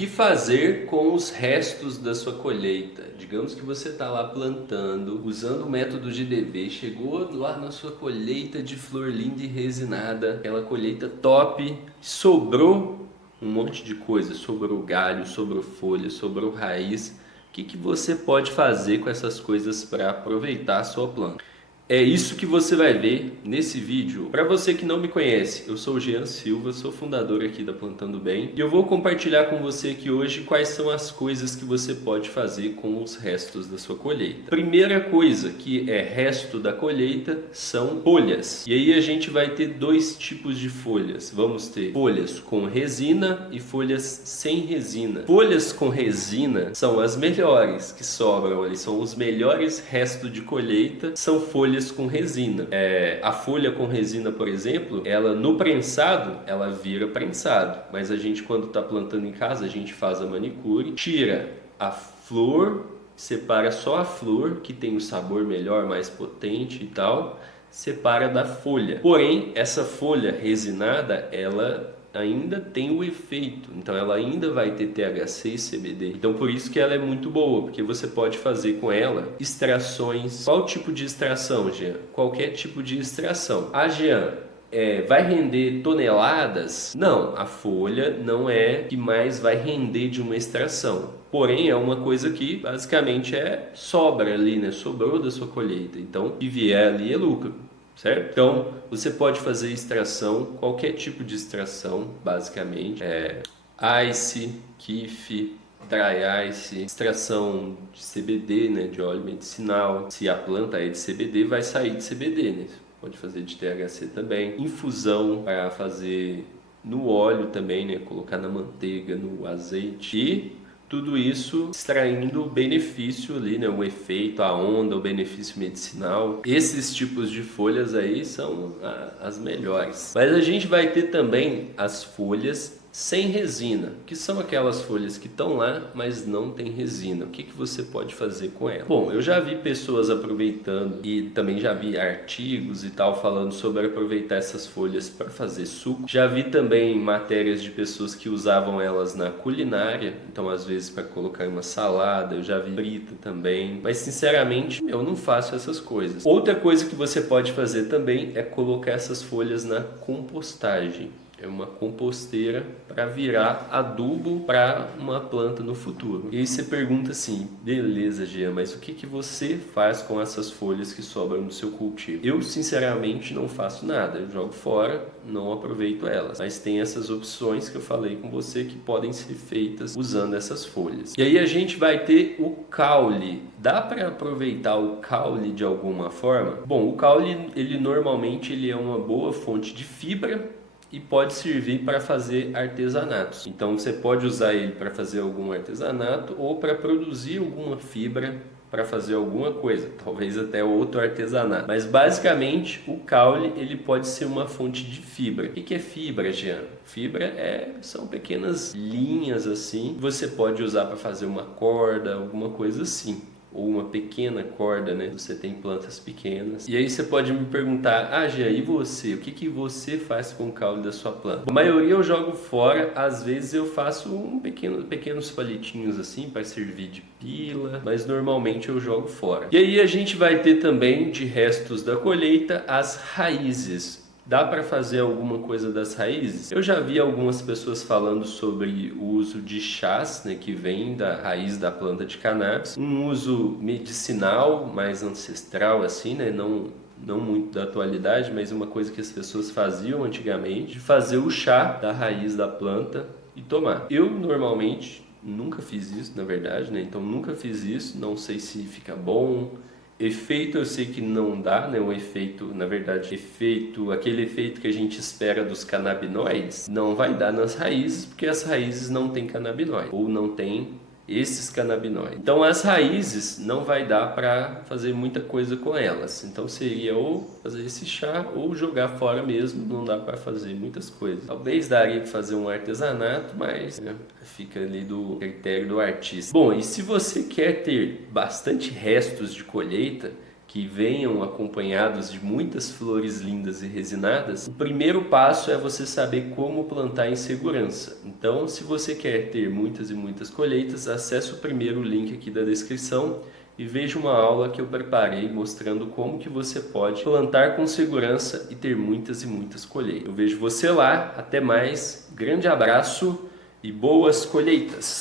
que fazer com os restos da sua colheita? Digamos que você está lá plantando, usando o método GDB, chegou lá na sua colheita de flor linda e resinada, aquela colheita top, sobrou um monte de coisa, sobrou galho, sobrou folha, sobrou raiz. O que você pode fazer com essas coisas para aproveitar a sua planta? É isso que você vai ver nesse vídeo. Para você que não me conhece, eu sou o Jean Silva, sou fundador aqui da Plantando Bem e eu vou compartilhar com você aqui hoje quais são as coisas que você pode fazer com os restos da sua colheita. Primeira coisa que é resto da colheita são folhas. E aí a gente vai ter dois tipos de folhas. Vamos ter folhas com resina e folhas sem resina. Folhas com resina são as melhores que sobram ali, são os melhores restos de colheita, são folhas com resina. A folha com resina, por exemplo, ela no prensado, ela vira prensado. Mas a gente, quando está plantando em casa, a gente faz a manicure, tira a flor, separa só a flor, que tem o sabor melhor, mais potente e tal, separa da folha. Porém, essa folha resinada, ela ainda tem o efeito, então ela ainda vai ter THC e CBD, então por isso que ela é muito boa, porque você pode fazer com ela extrações. Qual tipo de extração, Jean? Qualquer tipo de extração. Jean, vai render toneladas? Não, a folha não é que mais vai render de uma extração. Porém, é uma coisa que basicamente sobra ali, né? Sobrou da sua colheita. Então, o que vier ali é lucro. Certo? Então, você pode fazer extração, qualquer tipo de extração, basicamente. Ice, Kief, Dry Ice, extração de CBD, né, de óleo medicinal. Se a planta é de CBD, vai sair de CBD, né? Você pode fazer de THC também. Infusão para fazer no óleo também, né? Colocar na manteiga, no azeite. E tudo isso extraindo o benefício ali, né? O efeito, a onda, o benefício medicinal. Esses tipos de folhas aí são as melhores. Mas a gente vai ter também as folhas sem resina, que são aquelas folhas que estão lá, mas não tem resina. O que você pode fazer com ela? Bom, eu já vi pessoas aproveitando e também já vi artigos e tal falando sobre aproveitar essas folhas para fazer suco. Já vi também matérias de pessoas que usavam elas na culinária, então às vezes para colocar em uma salada. Eu já vi frita também, mas sinceramente eu não faço essas coisas. Outra coisa que você pode fazer também é colocar essas folhas na compostagem. É uma composteira para virar adubo para uma planta no futuro. E aí você pergunta assim, beleza, Gia, mas o que você faz com essas folhas que sobram do seu cultivo? Eu, sinceramente, não faço nada. Eu jogo fora, não aproveito elas. Mas tem essas opções que eu falei com você que podem ser feitas usando essas folhas. E aí a gente vai ter o caule. Dá para aproveitar o caule de alguma forma? Bom, o caule, ele normalmente é uma boa fonte de fibra e pode servir para fazer artesanatos. Então você pode usar ele para fazer algum artesanato ou para produzir alguma fibra para fazer alguma coisa, talvez até outro artesanato. Mas basicamente o caule ele pode ser uma fonte de fibra. O que é fibra, Jean? Fibra são pequenas linhas assim, que você pode usar para fazer uma corda, alguma coisa assim. Ou uma pequena corda, né? Você tem plantas pequenas. E aí você pode me perguntar, Jean, e você? O que você faz com o caule da sua planta? A maioria eu jogo fora, às vezes eu faço pequenos palitinhos assim para servir de pila, mas normalmente eu jogo fora. E aí a gente vai ter também, de restos da colheita, as raízes. Dá para fazer alguma coisa das raízes? Eu já vi algumas pessoas falando sobre o uso de chás, né, que vem da raiz da planta de cannabis. Um uso medicinal, mais ancestral assim, né, não muito da atualidade, mas uma coisa que as pessoas faziam antigamente, de fazer o chá da raiz da planta e tomar. Eu normalmente nunca fiz isso, na verdade, né? Então nunca fiz isso, não sei se fica bom. Efeito eu sei que não dá, né? O efeito, na verdade, aquele efeito que a gente espera dos canabinoides, não vai dar nas raízes, porque as raízes não têm canabinoide, ou não tem esses canabinoides. Então as raízes não vai dar para fazer muita coisa com elas. Então seria ou fazer esse chá ou jogar fora mesmo, não dá para fazer muitas coisas. Talvez daria para fazer um artesanato, mas fica ali do critério do artista. Bom, e se você quer ter bastante restos de colheita, que venham acompanhados de muitas flores lindas e resinadas, o primeiro passo é você saber como plantar em segurança. Então, se você quer ter muitas e muitas colheitas, acesse o primeiro link aqui da descrição e veja uma aula que eu preparei mostrando como que você pode plantar com segurança e ter muitas e muitas colheitas. Eu vejo você lá, até mais, grande abraço e boas colheitas!